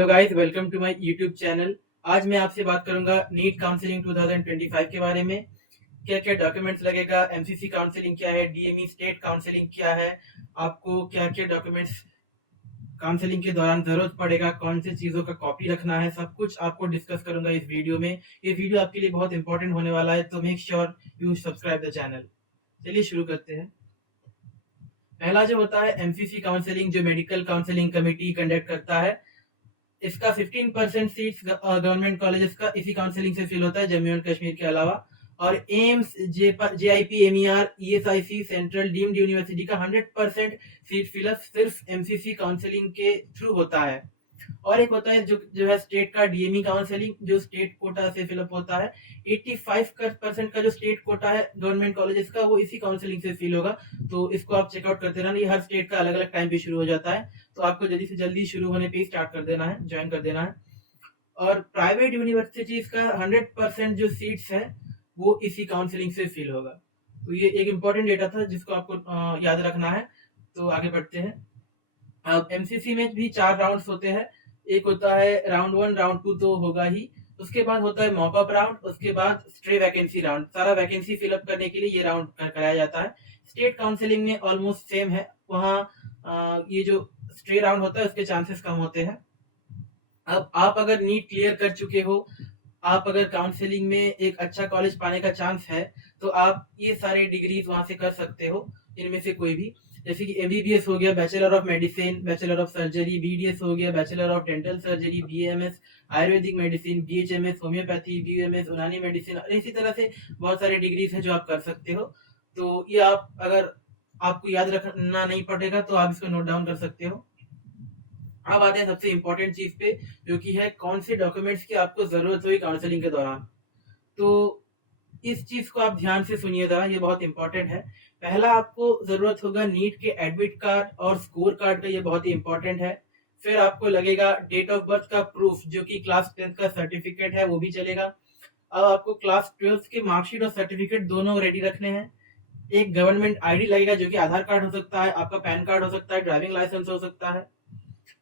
Hello guys, welcome to my YouTube channel. आज मैं आपसे बात करूंगा नीट काउंसलिंग 2025 के बारे में। क्या क्या डॉक्यूमेंट्स लगेगा, एमसीसी काउंसलिंग क्या है, डीएमई स्टेट काउंसलिंग क्या है, आपको क्या क्या डॉक्यूमेंट्स काउंसलिंग के दौरान जरूरत पड़ेगा, कौन सी चीजों का कॉपी रखना है, सब कुछ आपको डिस्कस करूंगा इस वीडियो में। ये वीडियो आपके लिए बहुत इंपॉर्टेंट होने वाला है, तो make sure you subscribe the channel. चलिए शुरू करते हैं। पहला जो होता है एमसीसी काउंसलिंग, जो मेडिकल काउंसलिंग कमेटी कंडक्ट करता है। इसका 15% सीट्स गवर्नमेंट कॉलेजेस का इसी काउंसलिंग से फिल होता है, जम्मू एंड कश्मीर के अलावा। और AIIMS, JIPMER, ESIC, central deemed university का 100% सीट फिलअप सिर्फ एमसीसी काउंसलिंग के थ्रू होता है। और एक होता है जो है स्टेट का डीएमई काउंसलिंग, जो स्टेट कोटा से फिलअप होता है। 85% का जो स्टेट कोटा है गवर्नमेंट कॉलेजेस का, वो इसी काउंसलिंग से फिल होगा। तो इसको आप चेकआउट करते रहना। ये हर स्टेट का अलग अलग टाइम पे शुरू हो जाता है, तो आपको जल्दी से जल्दी शुरू होने पे स्टार्ट कर देना है, ज्वाइन कर देना है। और प्राइवेट यूनिवर्सिटीज का 100% जो सीट्स है वो इसी काउंसलिंग से फिल होगा। तो ये एक इम्पोर्टेंट डेटा था जिसको आपको याद रखना है। तो आगे बढ़ते हैं। अब एमसीसी में भी 4 राउंड्स होते हैं। एक होता है राउंड 1, राउंड 2 तो होगा ही। उसके बाद होता है मॉकअप राउंड, उसके बाद स्ट्रे वैकेंसी राउंड। सारा वैकेंसी फिलअप करने के लिए ये राउंड कराया जाता है। स्टेट काउंसलिंग में ऑलमोस्ट सेम है। वहाँ ये जो स्ट्रे राउंड होता है उसके चांसेस कम होते हैं। अब आप अगर नीट क्लियर कर चुके हो, आप अगर काउंसलिंग में एक अच्छा कॉलेज पाने का चांस है, तो आप ये सारे डिग्रीज वहां से कर सकते हो, इनमें से कोई भी। जैसे कि एमबीबीएस हो गया, bachelor of medicine, bachelor of surgery, BDS हो गया, bachelor of dental surgery, BMS Ayurvedic medicine, BHMS homeopathy, BMS यूनानी मेडिसिन, और इसी तरह से बहुत सारे डिग्रीज हैं जो आप कर सकते हो। तो ये आप अगर आपको याद रखना नहीं पड़ेगा तो आप इसको नोट डाउन कर सकते हो। अब आते हैं सबसे इंपॉर्टेंट चीज पे, जो कि है कौन से डॉक्यूमेंट्स की आपको जरूरत हुई काउंसलिंग के दौरान। तो इस चीज को आप ध्यान से सुनिएगा, ये बहुत इंपॉर्टेंट है। पहला आपको जरूरत होगा नीट के एडमिट कार्ड और स्कोर कार्ड का, ये बहुत ही इंपॉर्टेंट है। फिर आपको लगेगा डेट ऑफ बर्थ का प्रूफ, जो कि क्लास 10th का सर्टिफिकेट है, वो भी चलेगा। अब आपको क्लास 12th के मार्कशीट और सर्टिफिकेट दोनों रेडी रखने हैं। एक गवर्नमेंट आईडी लगेगा, जो कि आधार कार्ड हो सकता है, आपका पैन कार्ड हो सकता है, ड्राइविंग लाइसेंस हो सकता है।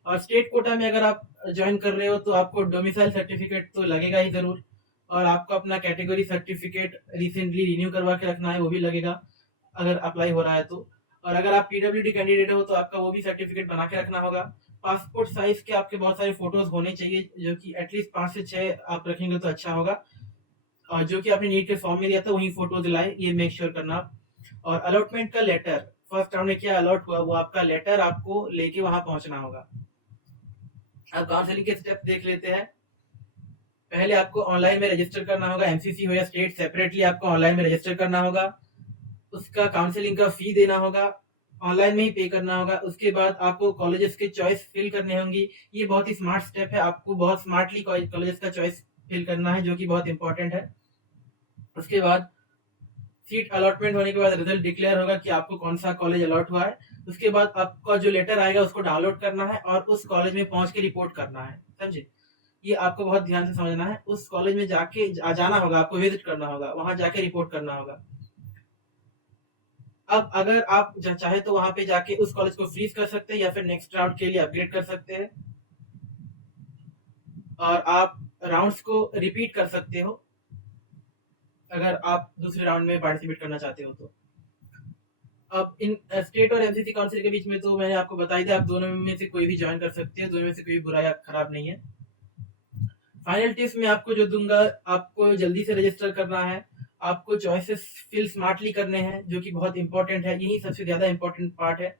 और स्टेट कोटा में अगर आप ज्वाइन कर रहे हो तो आपको डोमिसाइल सर्टिफिकेट तो लगेगा ही जरूर। और आपको अपना कैटेगरी सर्टिफिकेट रिसेंटली रिन्यू करवा के रखना है, वो भी लगेगा अगर अप्लाई हो रहा है तो। और अगर आप पीडब्ल्यूडी कैंडिडेट हो तो आपका वो भी सर्टिफिकेट बना के रखना होगा। पासपोर्ट साइज के आपके बहुत सारे फोटोज होने चाहिए, जो कि एटलीस्ट 5 से 6 आप रखेंगे तो अच्छा होगा। और जो कि आपने नीट के फॉर्म में दिया था वही फोटोज लाए, ये मेक श्योर करना आप। और अलॉटमेंट का लेटर, फर्स्ट राउंड में क्या अलॉट हुआ वो आपका लेटर आपको लेके वहां पहुंचना होगा। अब काउंसलिंग के स्टेप देख लेते हैं। पहले आपको ऑनलाइन में रजिस्टर करना होगा, एमसीसी हो या स्टेट, सेपरेटली आपको ऑनलाइन में रजिस्टर करना होगा। उसका काउंसलिंग का फी देना होगा, ऑनलाइन में ही पे करना होगा। उसके बाद आपको कॉलेजेस के चॉइस फिल करने होंगी। ये बहुत ही स्मार्ट स्टेप है, आपको बहुत स्मार्टली कॉलेजेस का चॉइस फिल करना है, जो कि बहुत इंपॉर्टेंट है। उसके बाद सीट अलॉटमेंट होने के बाद रिजल्ट डिक्लेयर होगा कि आपको कौन सा कॉलेज अलॉट हुआ है। उसके बाद आपका जो लेटर आएगा उसको डाउनलोड करना है और उस कॉलेज में पहुंच के रिपोर्ट करना है, समझे। ये आपको बहुत ध्यान से समझना है। उस कॉलेज में जाके जाना होगा, आपको विजिट करना होगा, वहां जाके रिपोर्ट करना होगा। अब अगर आप चाहे तो वहां पे जाके उस कॉलेज को फ्रीज कर सकते हैं या फिर नेक्स्ट राउंड के लिए अपग्रेड कर सकते हैं। और आप राउंड्स को रिपीट कर सकते हो अगर आप दूसरे राउंड में पार्टिसिपेट करना चाहते हो तो। अब इन स्टेट और एमसीसी काउंसिल के बीच में तो मैंने आपको बताई थी, आप दोनों में से कोई भी ज्वाइन कर सकते हैं, दोनों में से कोई बुरा या खराब नहीं है। फाइनल टिप्स में आपको जो दूंगा, आपको जल्दी से रजिस्टर करना है, आपको चॉइसेस फिल स्मार्टली करने हैं, जो कि बहुत इंपॉर्टेंट है, यही सबसे ज्यादा इंपॉर्टेंट पार्ट है।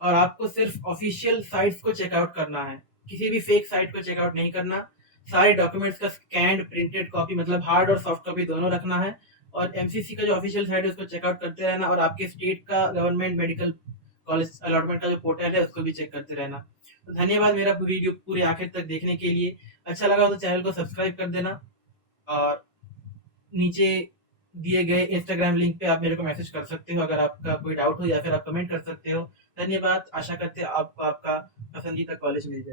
और आपको सिर्फ ऑफिशियल साइट्स को चेकआउट करना है, किसी भी फेक साइट को चेकआउट नहीं करना। सारे डॉक्यूमेंट्स का स्कैंड प्रिंटेड कॉपी, मतलब हार्ड और सॉफ्ट कॉपी दोनों रखना है। और एमसीसी का जो ऑफिशियल साइट है उसको चेकआउट करते रहना, और आपके स्टेट का गवर्नमेंट मेडिकल कॉलेज अलॉटमेंट का जो पोर्टल है उसको भी चेक करते रहना। तो धन्यवाद मेरा वीडियो पूरे आखिर तक देखने के लिए। अच्छा लगा तो चैनल को सब्सक्राइब कर देना, और नीचे दिए गए इंस्टाग्राम लिंक पे आप मेरे को मैसेज कर सकते हो अगर आपका कोई डाउट हो, या फिर आप कमेंट कर सकते हो। धन्यवाद, आशा करते हैं आपको आपका पसंदीदा कॉलेज मिल जाए।